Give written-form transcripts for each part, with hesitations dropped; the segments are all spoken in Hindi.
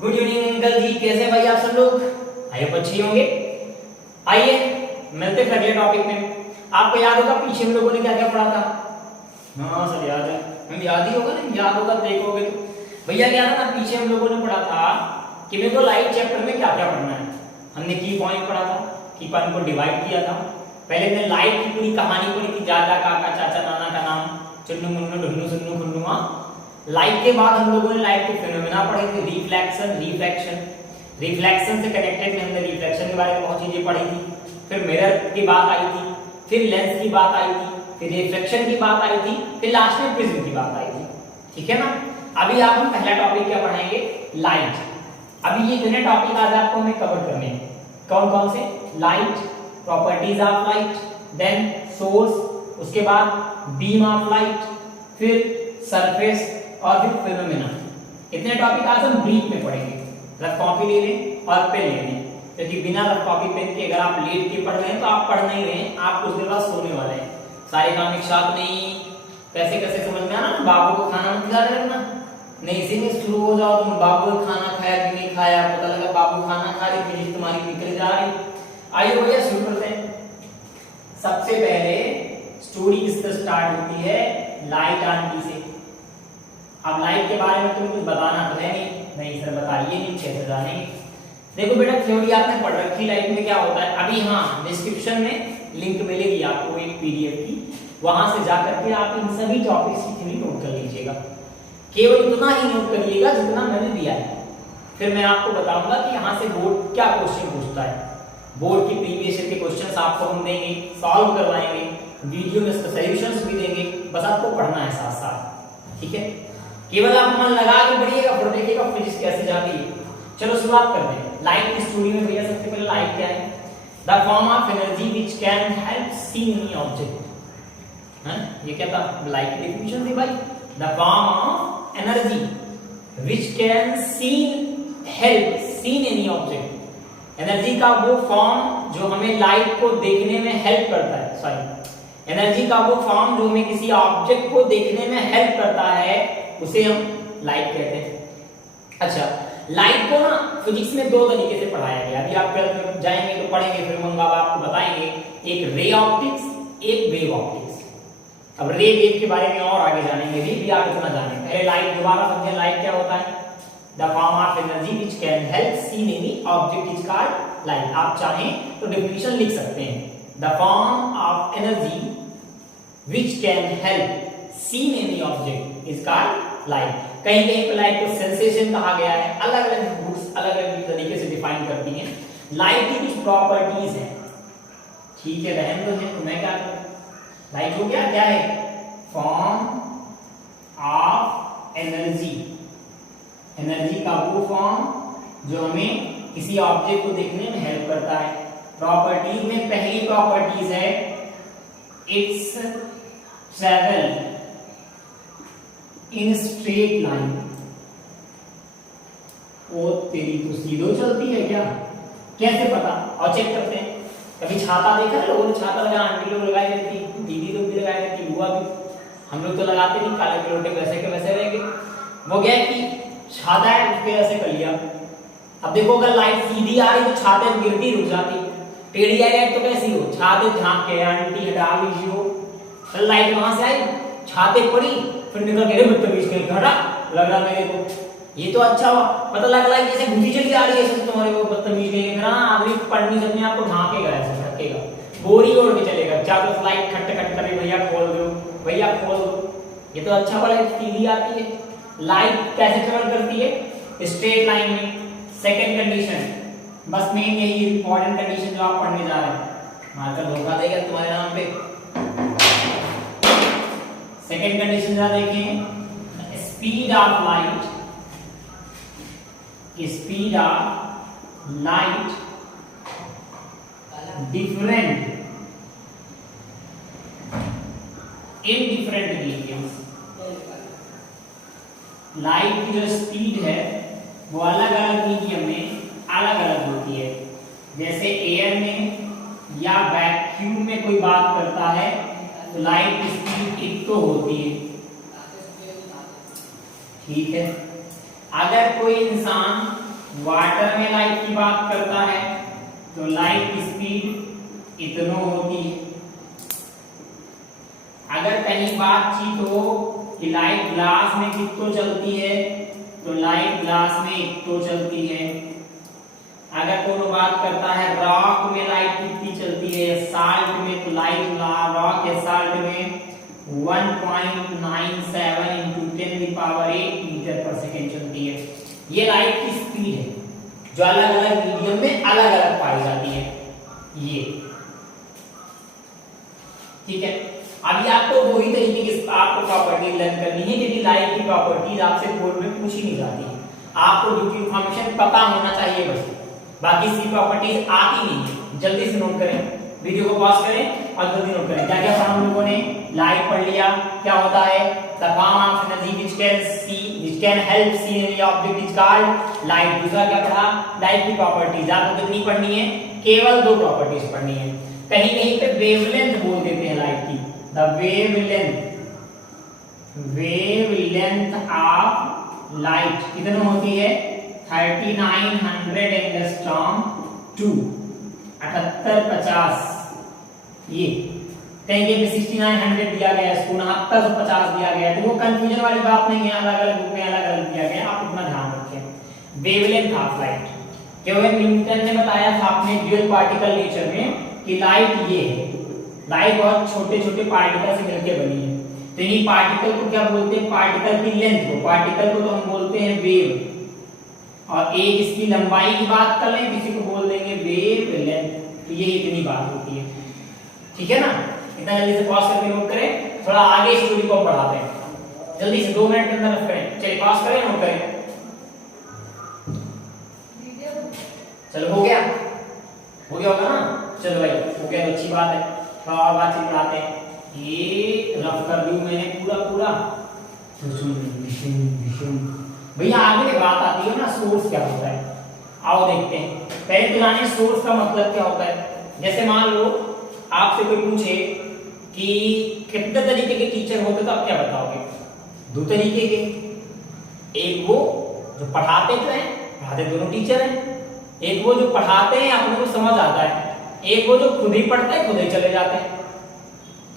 गुड इवनिंग अंकल जी, कैसे भाई आप सब लोग? आई होप अच्छे होंगे। आइए मिलते हैं अगले टॉपिक में। आपको याद होगा पीछे हम लोगों ने क्या क्या पढ़ा था? हाँ सर याद है, हम याद ही होगा ना, याद होगा देखोगे तो। भैया क्या था ना, पीछे हम लोगों ने पढ़ा था कि मेरे को लाइफ चैप्टर में क्या क्या पढ़ना है। हमने की पॉइंट पढ़ा था, की पॉइंट को डिवाइड किया था। पहले हमने लाइफ की पूरी कहानी पढ़ी थी, दादा काका चाचा नाना का नाम, चुन्नू मुन्नू ढुन्नू सुन्नू खुन्नुआ। लाइफ के बाद हम लोगों ने लाइफ के फिनोमेना पढ़े थे, रिफ्लेक्शन रिफ्रैक्शन। रिफ्लेक्शन से कनेक्टेड में हमने रिफ्लेक्शन के बारे में बहुत चीजें पढ़ी थी। फिर मिरर की बात आई थी, फिर लेंस की बात आई थी, फिर रिफ्लेक्शन की बात आई थी, फिर लास्ट में प्रिज्म की बात आई थी। ठीक है ना। अभी आप हम पहला टॉपिक क्या पढ़ाएंगे? लाइट। अभी ये इतने टॉपिक आज आपको हमें कवर करने हैं। कौन कौन से? Light, properties of light, then source, उसके बाद बीम ऑफ लाइट, फिर सरफेस और फिर फिनोमेना। इतने टॉपिक आज हम ब्रीफ में पढ़ेंगे। रफ कॉपी ले लें और पेन ले लें, क्योंकि बिना रफ कॉपी पेन के अगर आप लेट के पढ़ रहे हैं तो आप पढ़ नहीं रहे हैं, आप कुछ देर बाद सोने वाले हैं। सारे काम एक साथ नहीं, कैसे कैसे समझ में आना। बाबू को खाना मत खिला रखना, नहीं इसी में शुरू हो जाओ तुम बाबू ने खाना खाया कि नहीं खाया, पता लगा बाबू खाना खा रही, फिर तुम्हारी निकल जा रही। आइए भैया शुरू करते हैं। सबसे पहले स्टोरी किससे स्टार्ट होती है? लाइट आंटी से। अब लाइट के बारे में तुम्हें कुछ बताना तो है नहीं सर बताइए, नहीं कैसे जानेंगे। देखो बेटा, थ्योरी आपने पढ़ रखी लाइट में क्या होता है। अभी हाँ डिस्क्रिप्शन में लिंक मिलेगी आपको एक पीडीएफ की, वहां से जाकर के आप इन सभी टॉपिक्स की थ्योरी नोट कर लीजिएगा। केवल उतना ही नोट करिएगा जितना मैंने दिया है। फिर मैं आपको बताऊंगा कि यहाँ से बोर्ड क्या क्वेश्चन पूछता है। बोर्ड की प्रीवियस ईयर के क्वेश्चंस आपको हम देंगे, सॉल्व करवाएंगे, वीडियो में इसका सॉल्यूशंस भी देंगे। बस आपको पढ़ना है साथ साथ, ठीक है। केवल आप मन लगा के पढ़िएगा, फिर देखिएगा फिजिक्स कैसे जाती है। चलो शुरुआत करते हैं। लाइट की स्टोरी में भैया सबसे पहले लाइट क्या है? The form of energy which can help see any object. हैं ये क्या था? लाइट की डेफिनेशन थी भाई। The form of energy which can help seen any object. Energy का वो फॉर्म जो हमें लाइट को देखने में हेल्प करता है, सॉरी, एनर्जी का वो फॉर्म जो हमें किसी ऑब्जेक्ट को देखने में हेल्प करता है, उसे हम लाइट कहते हैं। अच्छा, लाइट को ना फिजिक्स में दो तरीके से पढ़ाया गया। अभी आप कल जाएंगे तो पढ़ेंगे, फिर मंगा आपको बताएंगे। एक रे ऑप्टिक्स, एक वेव ऑप्टिक्स। अब रे वेव के बारे में और आगे जानेंगे, भी आप इतना जाने। पहले लाइट दोबारा समझें, लाइट क्या होता है? The form of energy which can help seen any object is called light. आप चाहें तो डेफिनेशन लिख सकते हैं। The form of energy which can help seen any object is called light. कहीं कहीं पर लाइट को सेंसेशन कहा गया है। अलग अलग बुक्स अलग अलग तरीके से डिफाइन करती हैं। लाइट की कुछ प्रॉपर्टीज हैं, ठीक है, रहन दो है तो मैं क्या करूं? लाइट हो गया क्या है? Form of energy. एनर्जी का वो फॉर्म जो हमें किसी ऑब्जेक्ट को देखने में हेल्प करता है। प्रॉपर्टीज में पहली प्रॉपर्टीज है it's travel in straight line. वो तेरी तो सीधो चलती है क्या? कैसे पता? और चेक करते हैं। कभी छाता देखा है लोगों ने? छाता लगा, आंटी लोग लगाई रहती, दीदी लोग भी लगाई रहती, बुआ भी। हम लोग तो लगाते नहीं, काले के लोटे वैसे के वैसे रहेंगे। वो क्या है कि छाता है उसके ऐसे कर लिया। अब देखो अगर लाइट सीधी आ रही तो छाते में गिरती, रुक जाती। टेढ़ी आई लाइट तो कैसी हो? छाते झांक के आंटी हटा लीजिए हो। लाइट वहां से आई, छाते पड़ी, फिर निकल के बदतमीज के घटा लग रहा मेरे को। ये तो अच्छा हुआ, पता लग रहा है जैसे घुसी चली आ रही है तुम्हारे को बदतमीज के ना। आदमी पढ़ नहीं सकते, आपको ढांकेगा, ऐसे ढकेगा, बोरी ओढ़ के चलेगा। चारों तरफ लाइट खट खट करे, भैया खोल दो, भैया खोल दो। ये तो अच्छा वाला सीधी आती है। लाइट कैसे ट्रेवल करती है? स्ट्रेट लाइन में। सेकंड कंडीशन, बस मेन यही इंपॉर्टेंट कंडीशन जो आप पढ़ने जा रहे हैं, मार्कर धोखा देगा तुम्हारे नाम पे। सेकंड कंडीशन जरा देखें, speed of light, speed of light different in different mediums. Light की जो स्पीड है वो अलग अलग मीडियम में अलग अलग होती है। जैसे एयर में या वैक्यूम में कोई बात करता है तो लाइट की स्पीड एक तो होती है, ठीक है। अगर कोई इंसान वाटर में लाइट की बात करता है तो लाइट की स्पीड इतना होती है। अगर कहीं बातचीत हो कि लाइट ग्लास में कितनो चलती है तो लाइट ग्लास में इतनो चलती है। अगर कोनो बात करता है रॉक में लाइट कितनी चलती है, साल्ट में, तो लाइट रॉक या साल्ट में 1.97 into 10⁸ मीटर पर सेकेंड चलती है। ये लाइट की स्पीड है जो अलग अलग मीडियम में अलग अलग पाई जाती है। ये ठीक है। अभी आपको वही तरीके की आपको प्रॉपर्टी लर्न करनी है क्योंकि लाइट की प्रॉपर्टीज आपसे बोर्ड में पूछी नहीं जाती। आपको ड्यू टू इंफॉर्मेशन पता होना चाहिए बस, बाकी सी प्रॉपर्टीज आती नहीं है। जल्दी से नोट करें, वीडियो को पॉज करें और जल्दी नोट करें। क्या क्या पढ़ा हम लोगों ने, लाइट पढ़ लिया, क्या होता है the form of energy which can help see any object is called light. दूसरा क्या पढ़ा, लाइट की प्रॉपर्टीज। आपको कितनी पढ़नी है, केवल 2 प्रॉपर्टीज पढ़नी है। कहीं कहीं पे वेवलेंथ बोल देते हैं लाइट की, द वेवलेंथ ऑफ लाइट कितनी होती है 3900 एंगस्ट्रॉम टू 7850। ये कहीं पे 6900 दिया गया है, इसको 6950 दिया गया है, तो वो कंफ्यूजन वाली बात नहीं है। अलग अलग बुक में अलग अलग दिया गया है, आप इतना ध्यान रखें। वेवलेंथ ऑफ लाइट क्योंकि न्यूटन ने बताया था अपने ड्यूअल पार्टिकल नेचर में कि लाइट ये है, लाइट बहुत छोटे छोटे पार्टिकल से मिलकर बनी है। तो इन्हीं पार्टिकल को क्या बोलते हैं, पार्टिकल की लेंथ को, पार्टिकल को तो हम बोलते हैं वेव। और एक इसकी लंबाई की बात कर लें, किसी को बोल देंगे वेव लेंथ। तो ये इतनी बात होती है, ठीक है ना। इतना जल्दी से पॉज करके नोट करें, थोड़ा आगे स्टोरी को बढ़ाते हैं। जल्दी से 2 मिनट के अंदर करें। चलिए पॉज करें, नोट करें। चलो हो गया होगा ना। चलो भाई हो गया तो अच्छी बात है। थोड़ा और बातचीत बढ़ाते हैं। ये रफ कर दूं मैंने पूरा भैया। आगे की बात आती है ना, सोर्स क्या होता है। आओ देखते हैं। पहले तो जानिए सोर्स का मतलब क्या होता है। जैसे मान लो आपसे कोई पूछे कि कितने तरीके के टीचर होते तो आप क्या बताओगे, 2 तरीके के। एक वो जो पढ़ाते तो हैं, पढ़ाते दोनों टीचर हैं। एक वो जो पढ़ाते हैं अपने को समझ आता है, एक वो जो खुद ही पढ़ते हैं खुद ही चले जाते हैं।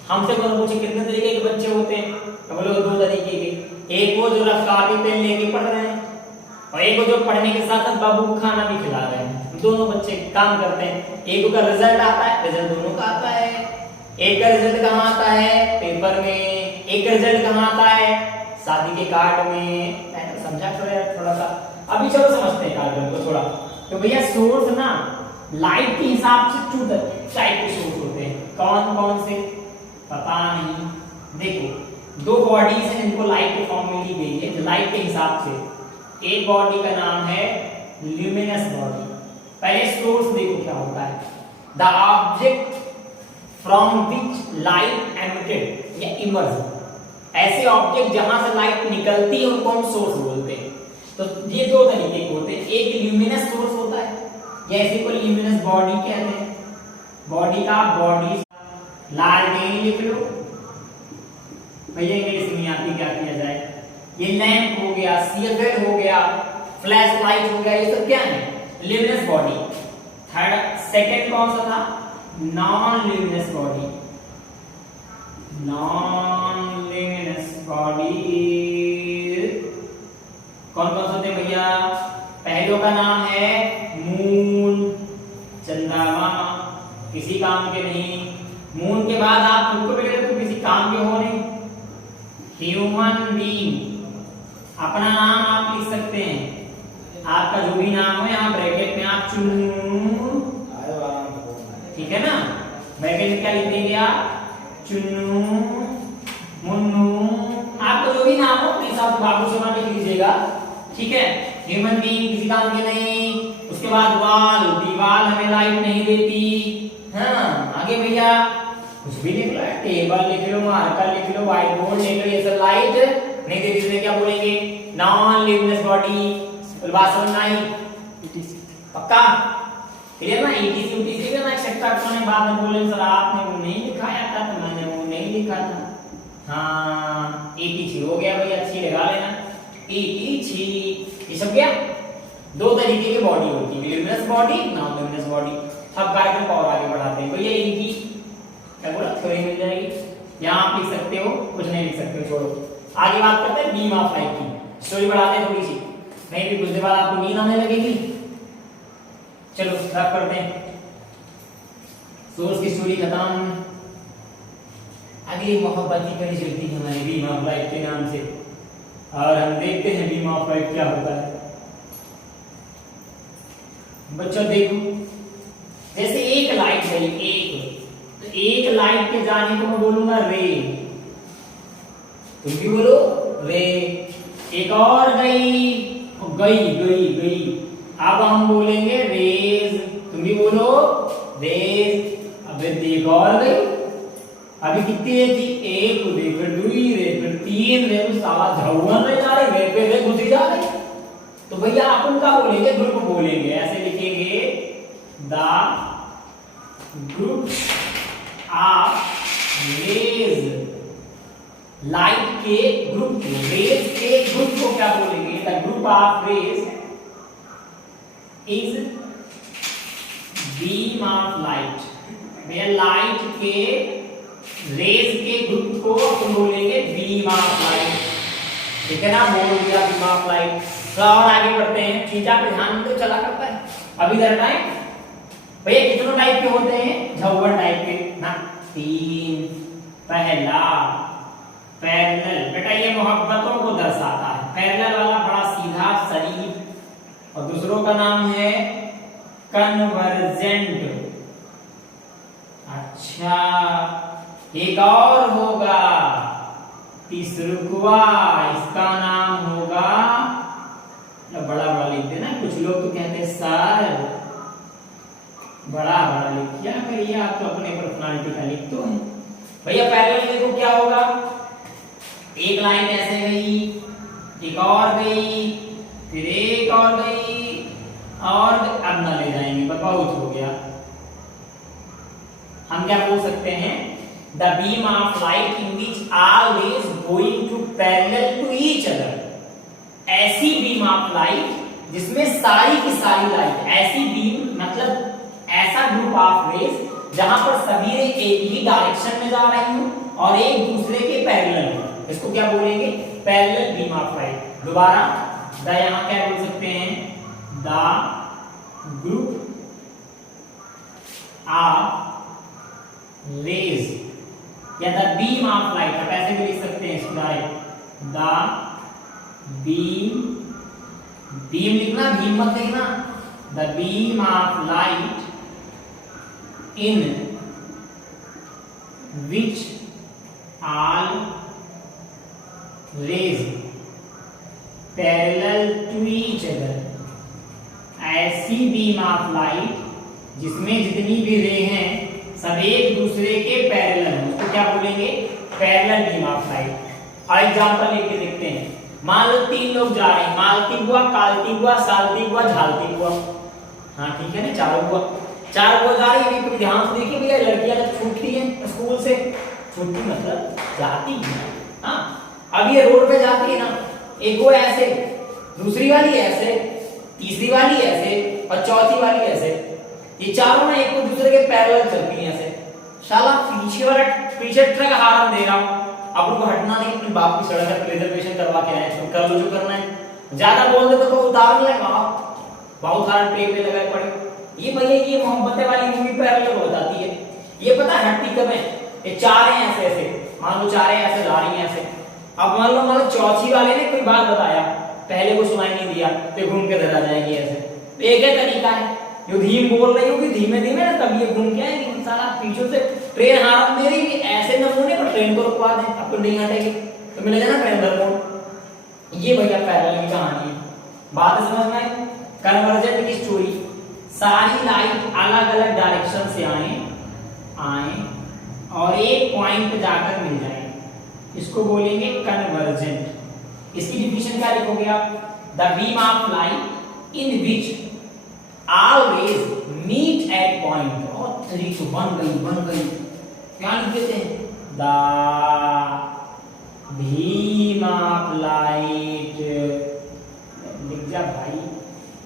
हमसे कौन पूछे कितने तरीके के बच्चे होते हैं, तो बोलो 2 तरीके के। एक वो जो रफ कॉपी पेन लेके पढ़ रहे हैं, और एक वो जो पढ़ने के साथ साथ बाबू को खाना भी खिला रहे हैं। दोनों बच्चे काम करते हैं। एक का रिजल्ट आता है, रिजल्ट दोनों का आता है। एक का रिजल्ट कहाँ आता है, पेपर में। एक का रिजल्ट कहाँ आता है, शादी के कार्ड में। समझा थोड़ा सा, अभी चलो समझते हैं कार्ड को थोड़ा। तो भैया सोर्स ना लाइट के हिसाब से 2 टाइप के सोर्स होते हैं। कौन कौन से पता नहीं। देखो 2 बॉडीज हैं जिनको लाइट के फॉर्म में ली गई है लाइट के हिसाब से। एक बॉडी का नाम है ल्यूमिनस बॉडी। पहले सोर्स देखो क्या होता है, the object from which light emitted या इमर्ज। ऐसे ऑब्जेक्ट जहां से लाइट निकलती है उनको हम सोर्स बोलते हैं। तो ये 2 तरीके के होते हैं। एक ल्यूमिनस सोर्स होता है, या इसी को ल्यूमिनस बॉडी कहते हैं। बॉडी का बॉडी लालटेन लिख लो भैया, इंग्लिश नहीं आती क्या किया जाए। ये लैंप हो गया, सीएफएल हो गया, फ्लैश लाइट हो गया, ये सब क्या है, ल्यूमिनस बॉडी। थर्ड सेकंड कौन सा था, non luminous body. Non luminous body कौन कौन से होते हैं भैया, पहलों का नाम है मून, चंद्रमा, किसी काम के नहीं। मून के बाद आप खुद को मिले तो किसी काम के हो नहीं। ह्यूमन बीइंग, अपना नाम आप लिख सकते हैं, आपका जो भी नाम हो यहाँ ब्रैकेट में आप चुन्नू, ठीक है ना। ब्रैकेट में क्या लिख देंगे आप, चुन्नू, मुन्नू, आपका जो भी नाम हो अपने हिसाब से बाबू सोना लिख लीजिएगा, ठीक है। ह्यूमन बीइंग किसी काम के नहीं। उसके बाद वाल, दीवार हमें लाइट नहीं देती। हाँ आगे भैया कुछ भी लिख लो, टेबल लिख लो, मार्कर लिख लो, व्हाइट बोर्ड लिख लो, ये सब लाइट नहीं देती। इसमें क्या बोलेंगे, नॉन ल्यूमिनस बॉडी। बात समझ आई, पक्का क्लियर ना। ईटीसी यूटीसी का ना एक्सेप्ट करने बाद में बोले सर आपने वो नहीं लिखाया था तो मैंने वो नहीं लिखा था। हाँ ईटीसी हो गया भाई, अच्छी लगा लेना ईटीसी। ये सब क्या दो तरीके की बॉडी होती है, luminous body, non luminous body. अब कार्यक्रम को और आगे बढ़ाते हैं। भैया इनकी क्या बोला, थ्योरी मिल जाएगी। यहाँ आप लिख सकते हो, कुछ नहीं लिख सकते हो, छोड़ो। आगे बात करते हैं बीम ऑफ लाइट की, स्टोरी बढ़ाते हैं थोड़ी सी, नहीं भी कुछ देर बाद आपको नींद आने लगेगी। चलो रफ करते हैं। सोर्स की स्टोरी खत्म। अगली मोहब्बत की कड़ी चलती है हमारी बीम ऑफ लाइट के नाम से, और हम देखते हैं बीम ऑफ लाइट क्या होता है। बच्चों देखो, जैसे एक लाइट गई, तो एक लाइट के जाने को मैं बोलूंगा रे, तुम भी बोलो रे। एक और गई, गई, अब हम बोलेंगे रेज, तुम भी बोलो रेज। अब एक और गई, अभी कितनी रे थी, एक रे, फिर दुई रे, फिर तीन रे, तो साला झौवन रे जा रहे, रे पे रे घुसी जा रहे। तो भैया अपन का बोलेंगे, ग्रुप बोलेंगे, ऐसे लिखेंगे the group of rays, light के ग्रुप को, रेज के ग्रुप को क्या बोलेंगे, the group of rays is beam of light. भैया लाइट के, रेज के ग्रुप को अपन बोलेंगे बीम ऑफ लाइट, ठीक है ना, बोल दिया बीम ऑफ लाइट। तो और आगे बढ़ते हैं, चीजा पे ध्यान तो चला करता है। अभी जरा टाइम, भैया कितने टाइप के होते हैं, झौवन टाइप के ना, तीन। पहला पैरेलल, बेटा ये मोहब्बतों को दर्शाता है, पैरेलल वाला बड़ा सीधा शरीफ, और दूसरों का नाम है कन्वर्जेंट। अच्छा, एक और होगा तीसरुकवा, इसका नाम होगा, बड़ा बड़ा लिख देना, कुछ लोग तो कहते हैं सर बड़ा बड़ा लिख, क्या करिए आप तो अपने पर्सनालिटी का लिख तो है। भैया पैरेलल देखो क्या होगा, एक लाइन ऐसे गई, एक और गई, फिर एक और गई, और अब ना ले जाएंगे, बहुत हो गया। हम क्या बोल सकते हैं, the beam of light in which all rays going to parallel to each other. ऐसी बीम ऑफ लाइट जिसमें सारी की सारी लाइट, ऐसी बीम मतलब ऐसा ग्रुप ऑफ रेज जहां पर सभी रे एक ही डायरेक्शन में जा रही हूं और एक दूसरे के पैरेलल हो, इसको क्या बोलेंगे, पैरेलल बीम ऑफ लाइट। दोबारा द, यहां क्या बोल सकते हैं, द ग्रुप ऑफ रेज या द बीम ऑफ लाइट, आप ऐसे भी लिख सकते हैं इसको डायरेक्ट, द बीम, बीम लिखना, बीम मत लिखना, the beam of light in which all rays parallel to each other. ऐसी बीम ऑफ लाइट जिसमें जितनी भी रे हैं सब एक दूसरे के पैरेलल हैं, उसको क्या बोलेंगे, पैरेलल बीम ऑफ लाइट। और एग्जांपल लेके देखते हैं, मान लो तीन लोग जा रहे हैं, मालती बुआ, कालती बुआ, सालती बुआ, झालती बुआ, हाँ ठीक है ना, चारों बुआ, चार बुआ जा रही है। ध्यान से देखिए भैया, लड़कियां जब छूटती हैं स्कूल से, छूटती मतलब जाती है, हाँ, अब ये रोड पे जाती है ना, एक वो ऐसे, दूसरी वाली ऐसे, तीसरी वाली ऐसे, और चौथी वाली ऐसे, ये चारों ना एक दूसरे के पैरेलल चलती हैं ऐसे। शाला पीछे वाला, पीछे ट्रक हार्न दे रहा हूं, अब उनको हटना नहीं, अपने बाप की सड़क पर रिजर्वेशन करवा के आए, तो कर लो जो करना है, ज्यादा बोल दे तो उतार ले, बहुत हार्न पे लगाए पड़े। ये भैया ये मोहब्बतें वाली मूवी पैरेलल हो जाती है, ये पता हटती कब है, ये चार हैं ऐसे ऐसे, मान लो चार हैं ऐसे ला रही हैं ऐसे, अब मान लो चौथी वाले ने कोई बात बताया, पहले को सुनाई नहीं दिया, तो घूम के धरा जाएगी ऐसे। तो एक ही तरीका है, जो धीम बोल रही होगी धीमे धीमे ना, तब ये घूम के आएगी, साला पीछे से ट्रेन हारन दे रही है, ऐसे नमूने पर ट्रेन को रुकवा दें, आपको नहीं हटेगी तो मिलेगा ना ट्रेन धर्मों। ये भैया पैरेलल की कहानी है, बात समझ में आई। कन्वर्जेंट की स्टोरी, सारी लाइट अलग अलग डायरेक्शन से आए और एक पॉइंट पे जाकर मिल जाए, इसको बोलेंगे कन्वर्जेंट। इसकी डिफिनेशन क्या लिखोगे आप, the beam of light in which all rays meet at point, और 3 to 1 गई, क्या लिख देते हैं, द बीम ऑफ लाइट, लिख जा भाई,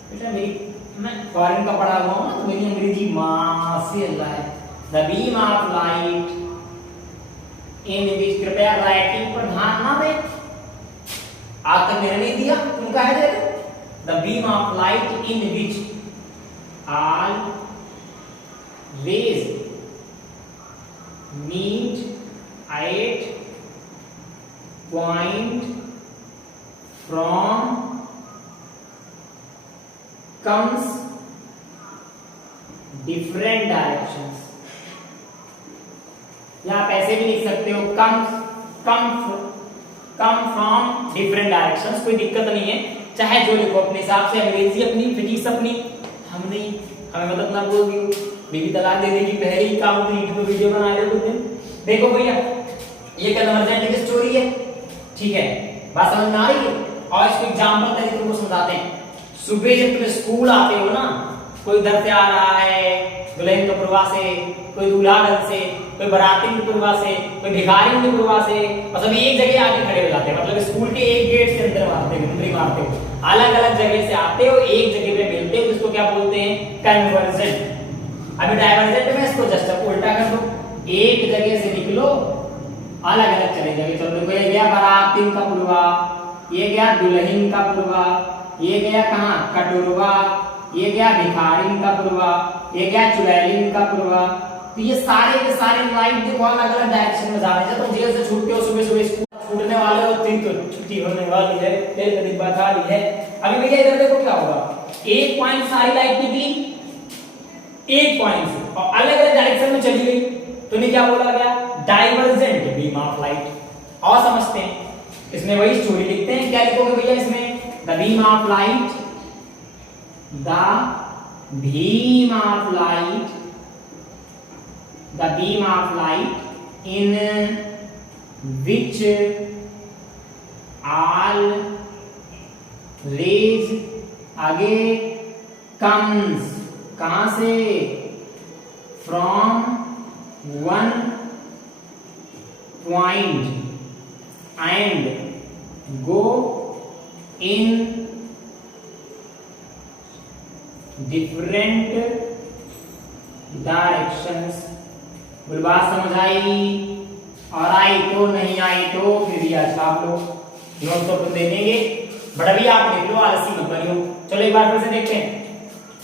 बेटा मेरी मैं फॉरेन का पढ़ा हुआ हूँ तो मेरी अंग्रेजी माशाअल्लाह है। The beam of light in which, कृपया राइटिंग पर ध्यान ना दें, आज तक मैंने नहीं दिया, तुम कह दे रहे। The beam of light in which all rays meet at point from comes different directions, या आप ऐसे भी लिख सकते हो come from different directions, कोई दिक्कत नहीं है, चाहे जो लिखो अपने हिसाब से, अंग्रेजी अपनी, फिजिक्स अपनी, हम नहीं, हमें मत अपना बोल दियो, बीवी तलाक दे देगी पहले ही काम में यूट्यूब वीडियो बना ले कुछ दिन। देखो भैया ये कन्वर्जेंट की स्टोरी है, ठीक है, बात समझ में आ रही है। और इसको एग्जांपल तरीके तुमको समझाते हैं। सुबह जब तुम स्कूल आते हो ना, कोई उधर से आ रहा है दुल्हन कपुरवा से, कोई दूल्हा से, कोई बराती कपुरवा से, कोई भिखारी कपुरवा से, और सभी एक जगह आके खड़े हो जाते हैं, मतलब स्कूल के एक गेट से अंदर मारते हो, अलग अलग जगह से आते हो, एक जगह पे मिलते हो, इसको क्या बोलते हैं, कन्वर्जेंट। अभी डाइवर्जेंट में इसको जस्ट उल्टा कर दो, एक जगह से निकलो अलग अलग चले जाओगे। चलो देखो ये गया बराती कपुरवा, ये गया दुल्हन कपुरवा, ये गया कहाँ कटोरवा, ये गया भिखारी का पुरवा, ये गया चुड़ैलिन का पुरवा। तो ये सारे के सारे लाइट देखो अलग अलग डायरेक्शन में जा रहे हैं। जब तुम जेल से छूटते हो सुबह सुबह स्कूल छूटने वाले हो, तीन तो छुट्टी होने वाली है, फिर करीब बात आ रही है। अभी भैया इधर देखो क्या होगा, एक पॉइंट सारी लाइट निकली एक पॉइंट से और अलग अलग डायरेक्शन में चली गई, तो इन्हें क्या बोला गया, डाइवर्जेंट बीम ऑफ लाइट। और समझते हैं इसमें वही स्टोरी लिखते हैं, क्या लिखोगे भैया इसमें, the beam of light, the beam of light, the beam of light in which all rays आगे comes, कहां से, from one point and go in different directions। बोल बात समझ आई, और आई तो नहीं आई तो फिर भी छाप लो, नोट तो तुम दे देंगे, बट अभी आप देख लो, आलसी मत बनियो। चलो एक बार फिर से देखते हैं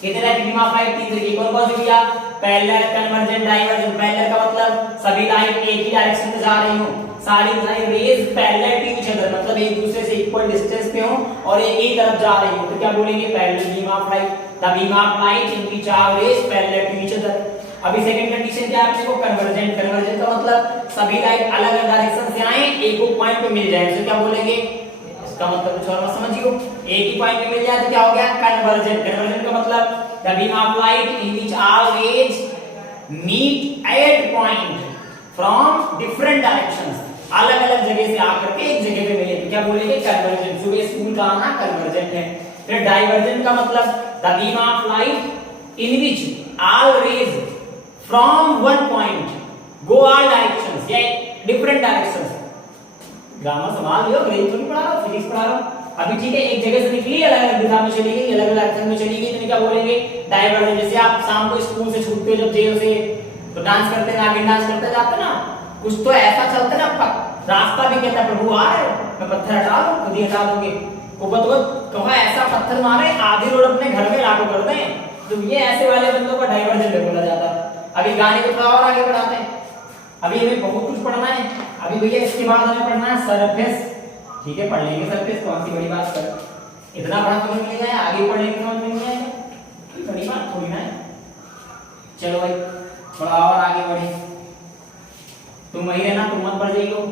कितने बीम ऑफ लाइट, तीन तरीके कौन कौन से भैया, पैरेलल, कन्वर्जेंट, डाइवर्जेंट। पैरेलल का मतलब सभी लाइट एक ही डायरेक्शन में जा रही हो, सारी rays parallel to each other, मतलब एक दूसरे से इक्वल डिस्टेंस पे हो और एक ही तरफ जा रही हो, तो क्या बोलेंगे, parallel beam of light, the beam of light in which are rays parallel to each other. अभी सेकंड कंडीशन क्या है अपने को, कन्वर्जेंट। कन्वर्जेंट का मतलब सभी लाइट अलग अलग डायरेक्शन से आए, एक ही पॉइंट पे मिल जाए, तो क्या बोलेंगे, इसका मतलब कुछ और मत समझियो, एक ही पॉइंट पे मिल जाए तो क्या हो गया, कन्वर्जेंट। कन्वर्जेंट का मतलब the beam of light in which are rays meet at point from different directions, अलग अलग जगह से आकर के एक जगह पे मिले, तो क्या बोलेंगे, कन्वर्जेंट। सुबह स्कूल का आना कन्वर्जेंट है। फिर डाइवर्जेंट का मतलब the beam of light in which all rays from one point go all directions, या डिफरेंट डायरेक्शंस। ग्रामर संभाल लियो, अंग्रेजी तो नहीं पढ़ा रहा, फिजिक्स पढ़ा रहा। अभी ठीक है, एक जगह से निकली अलग अलग दिशा में चली गई, अलग अलग डायरेक्शन में चली गई, तो क्या बोलेंगे, डाइवर्जेंट। जैसे आप शाम को स्कूल से छूटते हो जब जेल से, तो डांस करते हैं, आगे डांस करते जाते ना, कुछ तो ऐसा चलता ना, रास्ता भी कहता प्रभु आ रहे हो, मैं पत्थर हटा दूं, खुद ही हटा दोगे, कहा ऐसा पत्थर मारे आधी रोड अपने घर में लागू कर दें, तो ये ऐसे वाले बंदों को डाइवर्जेंट बोला जाता है। अभी गाने को थोड़ा और आगे बढ़ाते हैं, अभी हमें बहुत कुछ पढ़ना है। अभी भैया इसके बाद हमें पढ़ना है सरफेस, ठीक है, पढ़ लेंगे सरफेस, कौन सी बड़ी बात कर, इतना बड़ा समझ में नहीं आया, आगे पढ़ लेंगे समझ में नहीं आएगा, कोई बड़ी बात थोड़ी ना है। चलो भाई थोड़ा और आगे बढ़े, तुम वही रहना, तुम मत पढ़ जाइयो,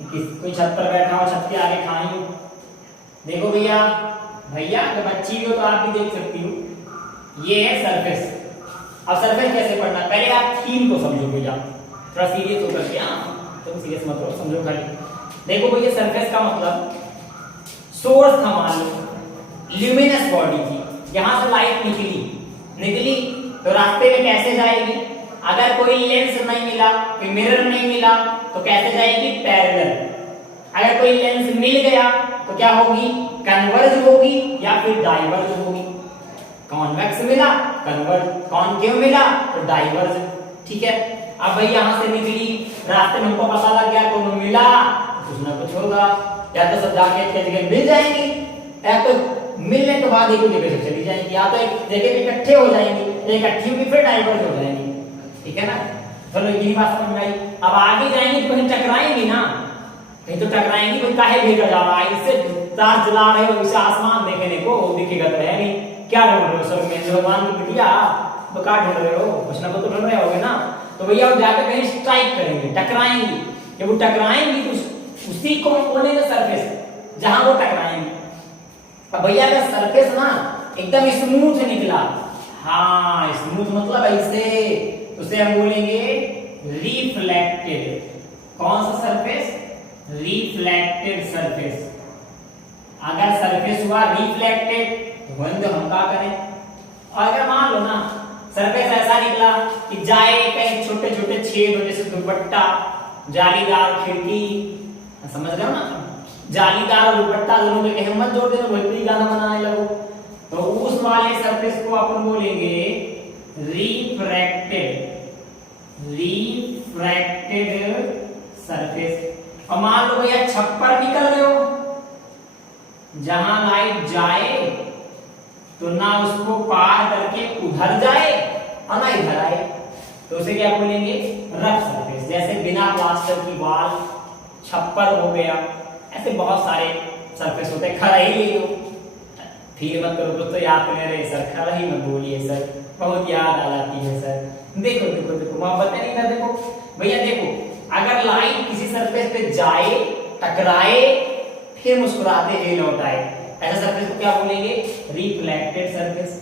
कोई छत पर बैठा हो, छत के आगे खाई हो। देखो भैया, भैया जब अच्छी भी हो तो आप भी देख सकती हो, ये है सरफेस। अब सरफेस कैसे पढ़ना, पहले आप थीम को समझो भैया, थोड़ा सीरियस होकर के, तुम सीरियस मत हो, समझो खाली। देखो भैया सरफेस का मतलब सोर्स था, मान लो ल्यूमिनस बॉडी थी, यहां से लाइट निकली तो रास्ते में कैसे जाएगी, अगर कोई लेंस नहीं मिला, कोई मिरर नहीं मिला, तो कैसे जाएगी, पैरेलल। अगर कोई लेंस मिल गया तो क्या होगी, कन्वर्ज होगी या फिर डाइवर्ज होगी। कॉन्वेक्स मिला कन्वर्ज, कॉनकेव मिला तो डाइवर्ज। ठीक है, अब भाई यहां से निकली, रास्ते में हमको पता लग गया दोनों मिला, कुछ ना कुछ होगा, या तो सब जाके एक जगह मिल जाएंगी, या तो मिलने के बाद एक जगह से चली जाएंगी, या तो एक जगह पे इकट्ठे हो जाएंगी, इकट्ठी होगी फिर डाइवर्ज हो जाएंगी। ठीक है ना, चलो यही बात समझ में आई। अब आगे जाएंगे तो कहीं टकराएंगी ना, कहीं तो टकराएंगी, कोई काहे भेजा जा रहा है, इससे तार जला रहे हो, इसे आसमान देखने को दिखेगा तो है नहीं, क्या ढूंढ रहे हो स्वर्ग में भगवान की बिटिया, तो क्या ढूंढ रहे हो, कुछ ना कुछ तो ढूंढ रहे होगे ना। तो भैया वो जाकर कहीं स्ट्राइक करेंगे, टकराएंगी, जब वो टकराएंगी तो उसी को हम बोलेंगे सरफेस, जहां वो टकराएंगे। अब भैया का सरफेस ना एकदम स्मूथ निकला, हाँ स्मूथ मतलब ऐसे, उसे हम बोलेंगे रिफ्लेक्टेड। कौन सा सरफेस? Reflected surface. अगर सरफेस हुआ रिफ्लेक्टेड तो हम क्या करें? अगर मान लो ना सरफेस ऐसा निकला कि जाए कहीं छोटे छोटे छेद हो, जैसे दुपट्टा, जालीदार खिड़की, समझ रहे हो ना, जालीदार और दुपट्टा दोनों के हिम्मत जोड़ देना, वही गाना बनाने लगो, तो उस वाले सरफेस को अपन बोलेंगे रिफ्रैक्टेड, रिफ्रैक्टेड सरफेस। और मान लो भैया छप्पर निकल रहे हो, जहां लाइट जाए तो ना उसको पार करके उधर जाए और ना इधर आए, तो उसे क्या बोलेंगे? Rough surface. जैसे बिना प्लास्टर की वॉल, छप्पर हो गया, ऐसे बहुत सारे सरफेस होते हैं। खड़ा ही ले लो, फिर मत करो दोस्तों, याद नहीं रहे सर, खड़ा ही मत बोलिए सर, बहुत याद आ जाती है सर। देखो देखो देखो, मोहब्बत नहीं ना, देखो भैया देखो, अगर लाइट किसी सरफेस पे जाए, टकराए, फिर मुस्कुराते हुए लौट आए, ऐसा सरफेस को क्या बोलेंगे? Reflected surface.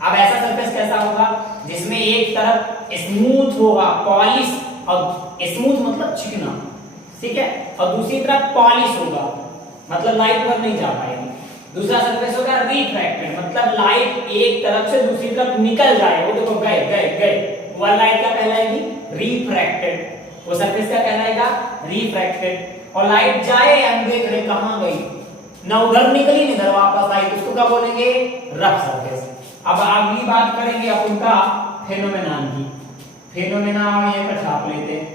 अब ऐसा सरफेस कैसा होगा? जिसमें एक तरफ स्मूथ होगा, पॉलिश, और स्मूथ मतलब चिकना, ठीक है, और दूसरी तरफ पॉलिश होगा, मतलब लाइट पर नहीं जा पाएगी। दूसरा सरफेस होगा रिफ्रैक्टेड, मतलब लाइट एक तरफ से दूसरी तरफ निकल जाए, वो देखो गए गए गए, वो लाइट क्या कहलाएगी? रिफ्रैक्टेड। वो सरफेस क्या कहलाएगा? रिफ्रैक्टेड। और लाइट जाए, हम देख रहे कहां गई, ना उधर निकली ना इधर वापस आई, तो उसको क्या बोलेंगे? Rough surface. अब अगली बात करेंगे अपन का फेनोमेनन की। फेनोमेना ये पर छाप लेते हैं।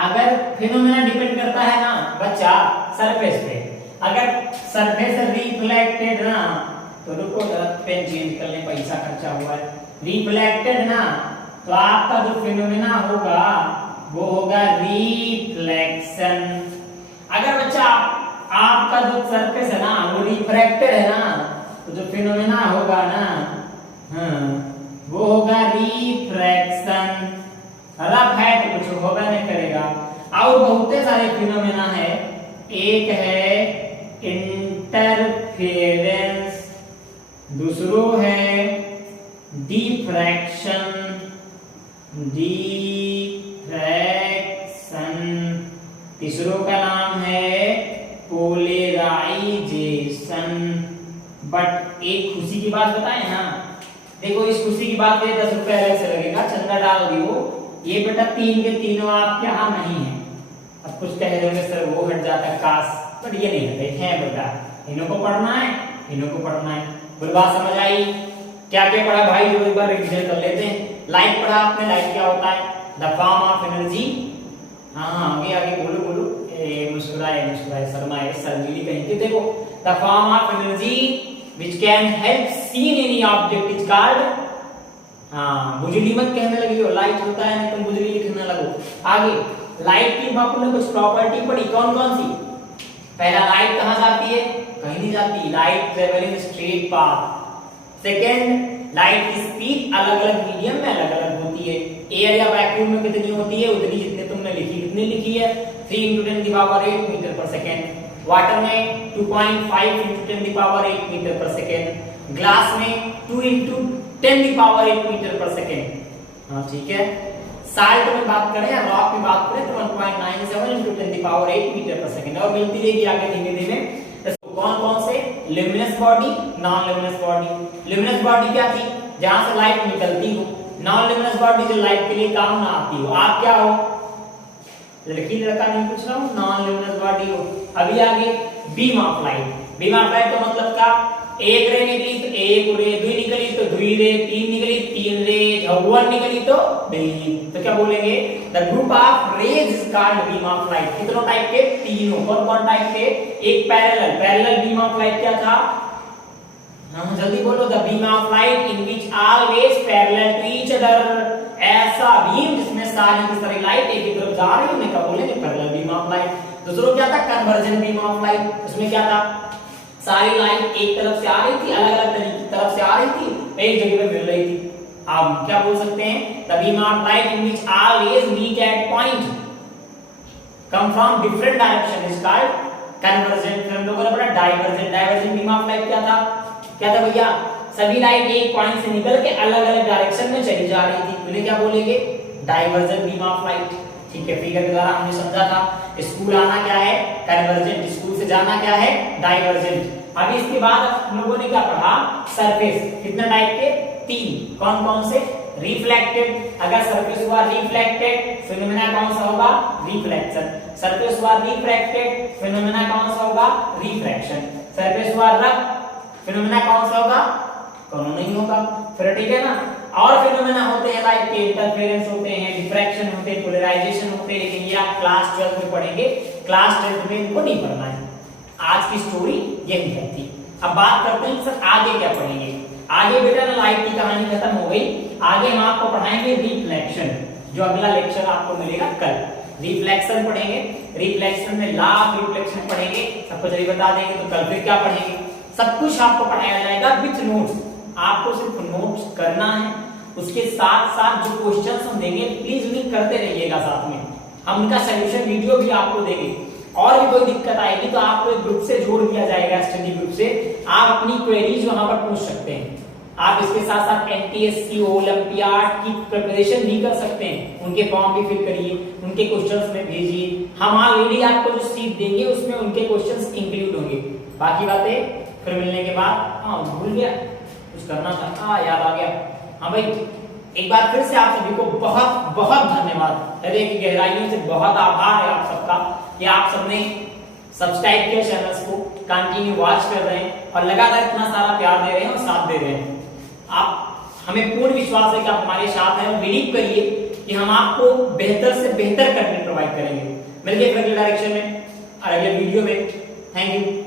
अगर फेनोमेना डिपेंड करता है ना बच्चा सरफेस पे, अगर सरफेस रिफ्लेक्टेड ना, तो रुको जरा पेन चेंज कर ले, पैसा खर्चा हुआ है। रिफ्लेक्टेड ना, तो आपका जो फेनोमेना होगा वो होगा रिफ्लेक्शन। अगर बच्चा आपका जो सरफेस है ना वो रिफ्रैक्टेड है ना, तो जो फेनोमेना होगा ना, वो होगा रिफ्रैक्शन। रफ है तो कुछ होगा नहीं करेगा। और बहुत सारे फिनोमेना है, एक है इंटरफेरेंस, दूसरो है डिफ्रैक्शन, तीसरों का नाम है पोलराइजेशन। बट एक खुशी की बात बताए ना, देखो इस खुशी की बात 10 रुपए अलग से लगेगा, चंदा डाल दियो, ये बेटा 3 के तीनों आपके यहाँ नहीं है। अब कुछ कह दोगे सर वो हट जाता है काश, बट ये नहीं हटे हैं बेटा, इन्हों को पढ़ना है, इन्हों को पढ़ना है। बोल बात समझ आई? क्या क्या पढ़ा भाई, जो एक बार रिविजन कर लेते हैं। लाइट पढ़ा आपने, लाइट क्या होता है? The form of energy. हाँ आगे आगे बोलो बोलो, मुस्कुराए मुस्कुराए, शर्माए शर्मीली कहीं के, देखो the form of energy which can help seen any object is called, हाँ बुझली मत कहने लगी हो, लाइट होता है नहीं तुम बुझली लिखने लगो। आगे लाइट की आपने कुछ प्रॉपर्टी पढ़ी, कौन कौन सी? पहला, लाइट कहाँ जाती है? कहीं नहीं जाती, light travelling straight path. Second, light की स्पीड अलग अलग मीडियम में अलग अलग होती है। एयर या वैक्यूम में कितनी होती है? उतनी जितने तुमने लिखी, कितनी लिखी है? 3 × 10⁸ मीटर पर सेकेंड। वाटर में 2.5 × 10⁸ मीटर पर सेकेंड। ग्लास में 2 × 10⁸ मीटर पर सेकेंड। हाँ ठीक है। साल्ट में बात करें या रॉक में बात करें तो 1.97 × 10⁸ मीटर पर सेकेंड। और मिलती रहेगी आगे धीमे धीमे। कौन कौन से? Luminous body, non luminous body. Luminous body क्या थी? जहां से लाइट निकलती हो। नॉन ल्यूमिनस बॉडी जो लाइट के लिए काम ना आती हो। आप क्या हो? लड़की लड़का नहीं पूछ रहा हूँ, नॉन ल्यूमिनस बॉडी हो। अभी आगे beam of light. Beam of light का मतलब क्या, एक रे निकली तो एक रे, दुई निकली तो दुई रे, तीन निकली तीन रे, वन निकली तो बीम। तो क्या बोलेंगे, the group of rays is called beam of light. कितनों टाइप के, तीनों। कौन कौन टाइप के, एक पैरेलल बीम ऑफ लाइट क्या था, हाँ जल्दी बोलो, the beam of light in which all rays parallel to each other. ऐसा बीम जिसमें सारी की सारी लाइट एक ही तरफ जा रही है, उन्हें क्या बोलेंगे, पैरेलल बीम ऑफ लाइट। दूसरा क्या था, कन्वर्जन बीम ऑफ लाइट। उसमें क्या था, सारी लाइट एक तरफ से आ रही थी, अलग अलग तरफ से आ रही थी, एक जगह पे मिल रही थी। अब क्या बोल सकते हैं, the beam of light in which all rays meet at point come from different direction is called convergent. फिर हम लोगों ने पढ़ा divergent. Divergent beam of light क्या था भैया, सभी लाइट एक पॉइंट से निकल के अलग अलग डायरेक्शन में चली जा रही थी, उन्हें क्या बोलेंगे, डाइवर्जेंट बीम ऑफ लाइट। ठीक है, फिगर के द्वारा हमने समझा था, स्कूल आना क्या है, कन्वर्जेंट, स्कूल से जाना क्या है, डाइवर्जेंट। अभी इसके बाद हम लोगों ने क्या पढ़ा, सरफेस। कितने टाइप के, तीन। कौन कौन से, रिफ्लेक्टेड। अगर सरफेस हुआ रिफ्लेक्टेड, फिनोमेना कौन सा होगा, रिफ्लेक्शन। सरफेस हुआ रिफ्रैक्टेड, फिनोमेना कौन सा होगा, रिफ्रैक्शन। सरफेस हुआ रफ, फिनोमेना कौन सा होगा, कौन नहीं होगा। फिर ठीक है ना, और फिनोमेना होते हैं लाइट के, इंटरफेरेंस होते हैं, डिफ्रैक्शन होते हैं, पोलराइजेशन होते हैं, लेकिन ये आप क्लास 12 में पढ़ेंगे, क्लास 10 में इनको नहीं पढ़ना है। आज की स्टोरी यही है थी। अब बात करते हैं सर आगे क्या पढ़ेंगे। आगे बेटा ना लाइट की कहानी खत्म हो गई, आगे हम आपको पढ़ाएंगे रिफ्लेक्शन, जो अगला लेक्चर आपको मिलेगा कल। रिफ्लेक्शन पढ़ेंगे, रिफ्लेक्शन में लॉ ऑफ रिफ्लेक्शन पढ़ेंगे, सबको जल्दी बता देंगे। तो कल फिर क्या पढ़ेंगे, सब कुछ आपको पढ़ाया जाएगा विथ नोट्स। आपको सिर्फ नोट्स करना है, उसके साथ साथ जो क्वेश्चंस हम देंगे प्लीज उन्हें करते रहिएगा साथ में, हम उनका सॉल्यूशन वीडियो भी आपको देंगे। और भी कोई दिक्कत आएगी तो आपको एक ग्रुप से जोड़ दिया जाएगा, स्टडी ग्रुप से, आप अपनी क्वेरीज वहां पर पूछ सकते हैं। आप इसके साथ साथ एनटीएससी ओलंपियाड की प्रिपरेशन भी कर सकते हैं, उनके फॉर्म भी फिल करिए, उनके क्वेश्चंस में भेजिए। हम ऑलरेडी आपको जो सीट देंगे उसमें उनके क्वेश्चंस इंक्लूड होंगे। बाकी बातें फिर मिलने के बाद, हाँ भूल गया कुछ करना था, हाँ याद आ गया। हाँ भाई, एक बार फिर से आप सभी को बहुत बहुत धन्यवाद, हृदय की गहराइयों से बहुत आभार है आप सबका कि आप सबने सब्सक्राइब किया चैनल्स को, कंटिन्यू वॉच कर रहे हैं और लगातार इतना सारा प्यार दे रहे हैं और साथ दे रहे हैं। आप, हमें पूर्ण विश्वास है कि आप हमारे साथ हैं, बिलीव करिए कि हम आपको बेहतर से बेहतर कंटेंट प्रोवाइड करेंगे। मिलके अगले डायरेक्शन में और अगले वीडियो में। Thank you.